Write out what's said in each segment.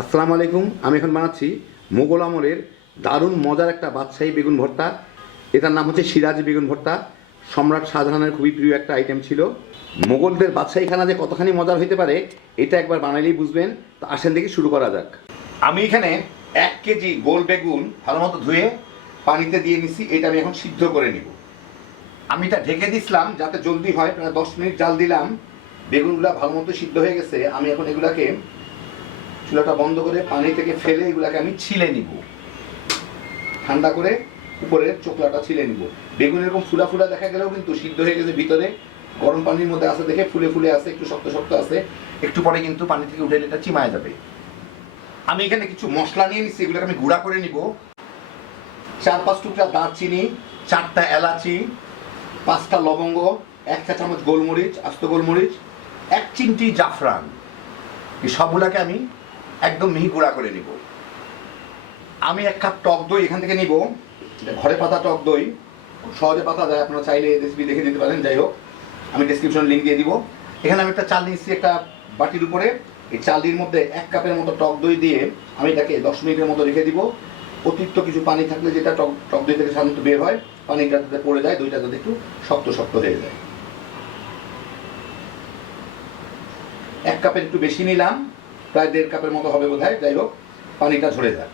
আসসালামু আলাইকুম। আমি এখন বানাচ্ছি মোগল আমলের দারুণ মজার একটা বাদশাহী বেগুন ভর্তা। এটার নাম হচ্ছে সিরাজি বেগুন ভর্তা। সম্রাট শাহজাহানের খুবই প্রিয় একটা আইটেম ছিল। মোগলদের বাদশাহী খানা যে কতখানি মজার হইতে পারে এটা একবার বানাইলেই বুঝবেন। তো আসেন দেখি শুরু করা যাক। আমি এখানে 1 কেজি গোল বেগুন ভালো মতো ধুয়ে পানিতে দিয়ে নিছি। এটা আমি এখন সিদ্ধ করে নিব। আমি এটা ঢেকে দিছিলাম যাতে জলদি হয়। প্রায় 10 মিনিট জাল দিলাম। বেগুনগুলো ভালো মতো সিদ্ধ হয়ে গেছে। আমি এখন এগুলাকে চুলাটা বন্ধ করে পানি থেকে ফেলে এগুলাকে আমি ছিলে নিব। ঠান্ডা করে উপরের চোকলাটা ছিলে নিব। বেগুন এরকম ফুলা ফুলা দেখা গেলেও কিন্তু সিদ্ধ হয়ে গেছে, ভিতরে গরম পানির মধ্যে আছে দেখে ফুলে ফুলে আছে, একটু শক্ত শক্ত আছে। একটু পরে কিন্তু পানি থেকে উঠে এটা চিমায় যাবে। আমি এখানে কিছু মশলা নিয়ে নিচ্ছি, এগুলোকে আমি গুঁড়া করে নিব। 4-5 টুকরা দারচিনি, 4টা এলাচি, 5টা লবঙ্গ, 1 চা চামচ গোলমরিচ, আস্ত গোলমরিচ, 1 চিমটি জাফরান। এই সবগুলাকে আমি একদম মিহি গুঁড়া করে নিব। আমি 1 কাপ টক দই এখান থেকে নিব। ঘরে পাতা টক দই, খুব সহজে পাতা যায়, আপনারা চাইলে রেসিপি দেখে দিতে পারেন। যাই হোক, আমি ডেসক্রিপশনে লিঙ্ক দিয়ে দিব। এখানে আমি একটা চাল নিচ্ছি একটা বাটির উপরে। এই চালটির মধ্যে 1 কাপের মতো টক দই দিয়ে আমি এটাকে 10 মিনিটের মতো রেখে দিব। অতিরিক্ত কিছু পানি থাকলে যেটা টক দই থেকে সাধারণত বের হয়, পানিটা যাতে পড়ে যায়, দইটা যাতে একটু শক্ত শক্ত হয়ে যায়। 1 কাপের একটু বেশি নিলাম, প্রায় 1.5 কাপের মতো হবে বোধহয়। যাই হোক, পানিটা ঝরে যাক,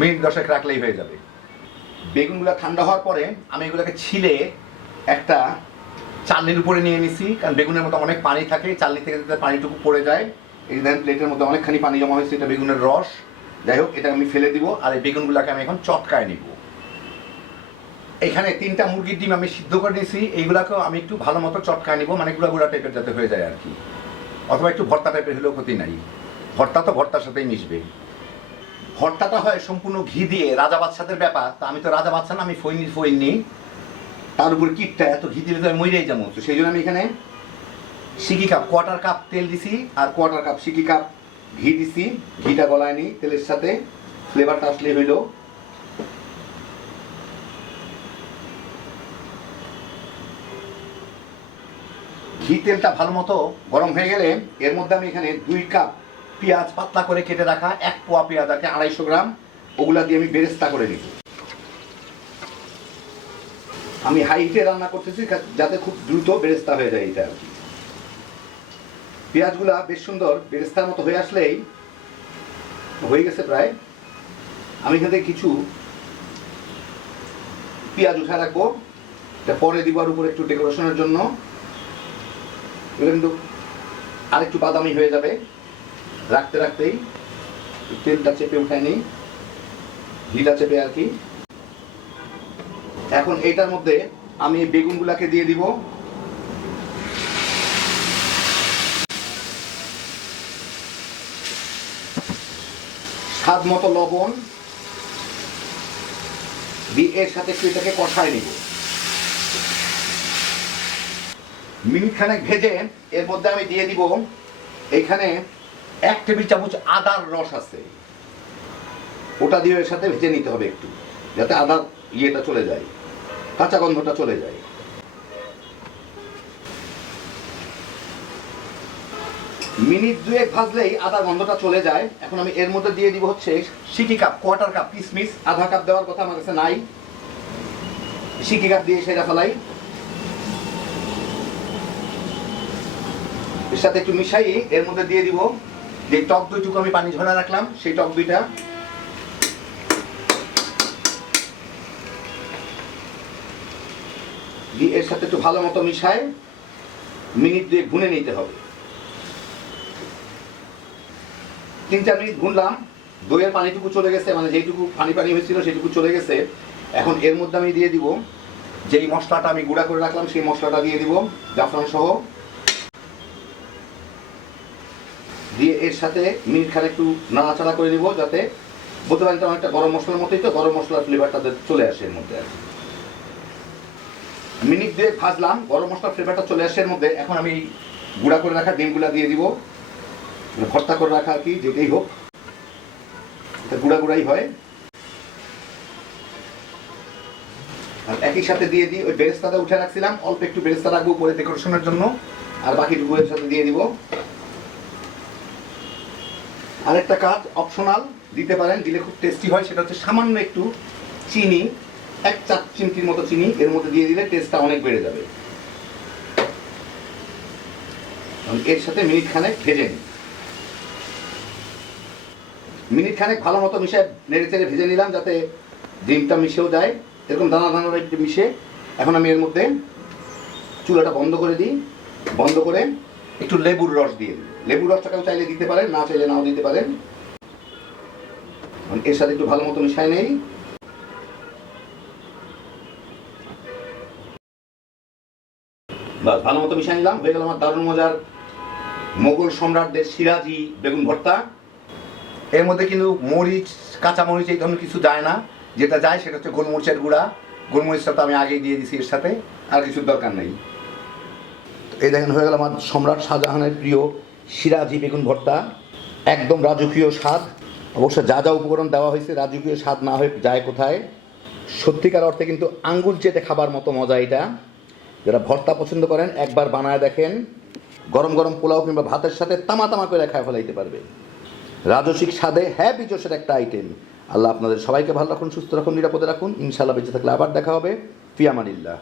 মিনিট 10 রাখলেই হয়ে যাবে। বেগুনগুলো ঠান্ডা হওয়ার পরে আমি এগুলোকে ছিলে একটা চালনির উপরে নিয়ে নিছি, কারণ বেগুনের মধ্যে অনেক পানি থাকে, চালনি থেকে যাতে পানিটুকু পড়ে যায়। এই দেখেন প্লেটের মধ্যে অনেকখানি পানি জমা হয়েছে, এটা বেগুনের রস। যাই হোক, এটা আমি ফেলে দিব। আর এই বেগুনগুলোকে আমি এখন চটকায় নিব। এখানে 3টা মুরগির ডিম আমি সিদ্ধ করে নিয়েছি, এইগুলাকেও আমি একটু ভালো মতো চটকায় নিব, মানে গুঁড়া গুঁড়া টাইপের যাতে হয়ে যায় আর কি। অথবা একটু ভর্তা টাইপের হলেও ক্ষতি নাই, ভর্তা তো ভর্তার সাথেই মিশবে। ভর্তাটা হয় সম্পূর্ণ ঘি দিয়ে, রাজা বাদশাদের ব্যাপার। তা আমি তো রাজা বাদশা না, আমি ফইনি। তার উপর কিটটা এত ঘি দিলে তো মইরেই যাবো। তো সেই জন্য আমি এখানে সিকি কাপ, 1/4 কাপ তেল দিছি আর 1/4 কাপ সিকি কাপ ঘি দিছি। ঘিটা গলায় নি তেলের সাথে, ফ্লেভারটা আসলে হইল। ঘি তেলটা ভালো মতো গরম হয়ে গেলে এর মধ্যে আমি এখানে 2 কাপ পেঁয়াজ পাতলা করে কেটে রাখা, 1 পোয়া পেঁয়াজ আছে 250 গ্রাম, ওগুলা দিয়ে আমি বেরেস্তা করে নিব। আমি হাই হিটে রান্না করতেছি যাতে খুব দ্রুত বেরেস্তা হয়ে যায় এটা আর কি। পেঁয়াজগুলা বেশ সুন্দর বেরেস্তার মতো হয়ে আসলেই হয়ে গেছে প্রায়। আমি এখান থেকে কিছু পেঁয়াজ উঠে রাখবো, এটা পরে দিব আর উপরে একটু ডেকোরেশনের জন্য। এগুলো কিন্তু আরেকটু বাদামি হয়ে যাবে রাখতে রাখতেই। তেলটা চেপে উঠায় নিই, ঘিটা চেপে আর কি। এখন এইটার মধ্যে আমি বেগুনগুলাকে দিয়ে দিব। স্বাদ মতো লবণ দিয়ে এর সাথে একটু এটাকে কষায় নিব। মিনিট খানেক ভেজে এর মধ্যে আমি দিয়ে দিব এখানে 1 টেবিল চামচ আদার রস আছে, ওটা দিয়ে এর সাথে ভেজে নিতে হবে একটু, যাতে আদার ইয়েটা চলে যায়, কাঁচা গন্ধটা চলে যায়। মিনিট 2 ভাজলেই আদা গন্ধটা চলে যায়। এখন আমি এর মধ্যে দিয়ে দিব হচ্ছে সিকি কাপ, 1/4 কাপ কিশমিশ। 1/2 কাপ দেওয়ার কথা আমার কাছে নাই, সিকি কাপ দিয়ে সেটা ফেলাই। এর সাথে একটু মিশাই এর মধ্যে দিয়ে দিব যে টক দইটুকু আমি পানি ঝরা রাখলাম, সেই টক দইটা। দিয়ে এর সাথে একটু ভালো মতো মিশায় মিনিট 2 ভুনে নিতে হবে। 3-4 মিনিট ভুনলাম, দইয়ের পানিটুকু চলে গেছে, মানে যেটুকু পানি হয়েছিল সেটুকু চলে গেছে। এখন এর মধ্যে আমি দিয়ে দিব যেই মশলাটা আমি গুঁড়া করে রাখলাম, সেই মশলাটা দিয়ে দিব জাফরান সহ। দিয়ে এর সাথে মিনিট খানে একটু নাড়াচাড়া করে নিব, যাতে বলতে পারেন তো অনেকটা গরম মশলার মতোই, তো গরম মশলার ফ্লেভারটা চলে আসে এর মধ্যে আর কি। মিনিট 2 ভাজলাম, গরম মশলার ফ্লেভারটা চলে আসে এর মধ্যে। এখন আমি গুঁড়া করে রাখা ডিমগুলা দিয়ে দিব, ভর্তা করে রাখা আর কি, যেটাই হোক এটা গুঁড়া গুঁড়াই হয়। আর একই সাথে দিয়ে দিই ওই বেরেস্তাটা উঠে রাখছিলাম, অল্প একটু বেরেস্তা রাখবো উপরে ডেকোরেশনের জন্য, আর বাকিটুকু এর সাথে দিয়ে দিব। আরেকটা কাজ অপশনাল, দিতে পারেন, দিলে খুব টেস্টি হয়, সেটা হচ্ছে সামান্য একটু চিনি, 1 চা চিমটির মতো চিনি এর মধ্যে দিয়ে দিলে টেস্টটা অনেক বেড়ে যাবে। এর সাথে মিনিট খানেক ভেজে নিন। মিনিট খানেক ভালো মতো মিশে নেড়ে চেড়ে ভেজে নিলাম যাতে ডিমটা মিশেও যায়, এরকম দানা দানা একটু মিশে। এখন আমি এর মধ্যে চুলাটা বন্ধ করে দিই, বন্ধ করে একটু লেবুর রস দিয়ে দিই। লেবুর রসটাকেও চাইলে দিতে পারেন, না চাইলে নাও দিতে পারেন। এর সাথে একটু ভালো মতো মিশাই নেই। বাস ভালো মতো মিশাই নিলাম, হয়ে গেল আমার দারুণ মজার মোগল সম্রাটদের সিরাজি বেগুন ভর্তা। এর মধ্যে কিন্তু মরিচ, কাঁচা মরিচ এই ধরনের কিছু যায় না, যেটা যায় সেটা হচ্ছে গোলমরিচের গুঁড়া। গোলমরিচটা তো আমি আগেই দিয়ে দিছি এর সাথে, আর কিছুর দরকার নেই। এই দেখেন হয়ে গেল আমার সম্রাট শাহজাহানের প্রিয় সিরাজি বেগুন ভর্তা, একদম রাজকীয় স্বাদ। অবশ্য যা যা উপকরণ দেওয়া হয়েছে রাজকীয় স্বাদ না হয়ে যায় কোথায়, সত্যিকার অর্থে কিন্তু আঙ্গুল চেটে খাবার মতো মজা এটা। যারা ভর্তা পছন্দ করেন একবার বানায় দেখেন, গরম গরম পোলাও কিংবা ভাতের সাথে তামা তামা করে খায় ফেলাইতে পারবে। রাজসিক স্বাদে হ্যাপি জোশের একটা আইটেম। আল্লাহ আপনাদের সবাইকে ভালো রাখুন, সুস্থ রাখুন, নিরাপদে রাখুন। ইনশাআল্লাহ বেঁচে থাকলে আবার দেখা হবে। ফি আমানিল্লাহ।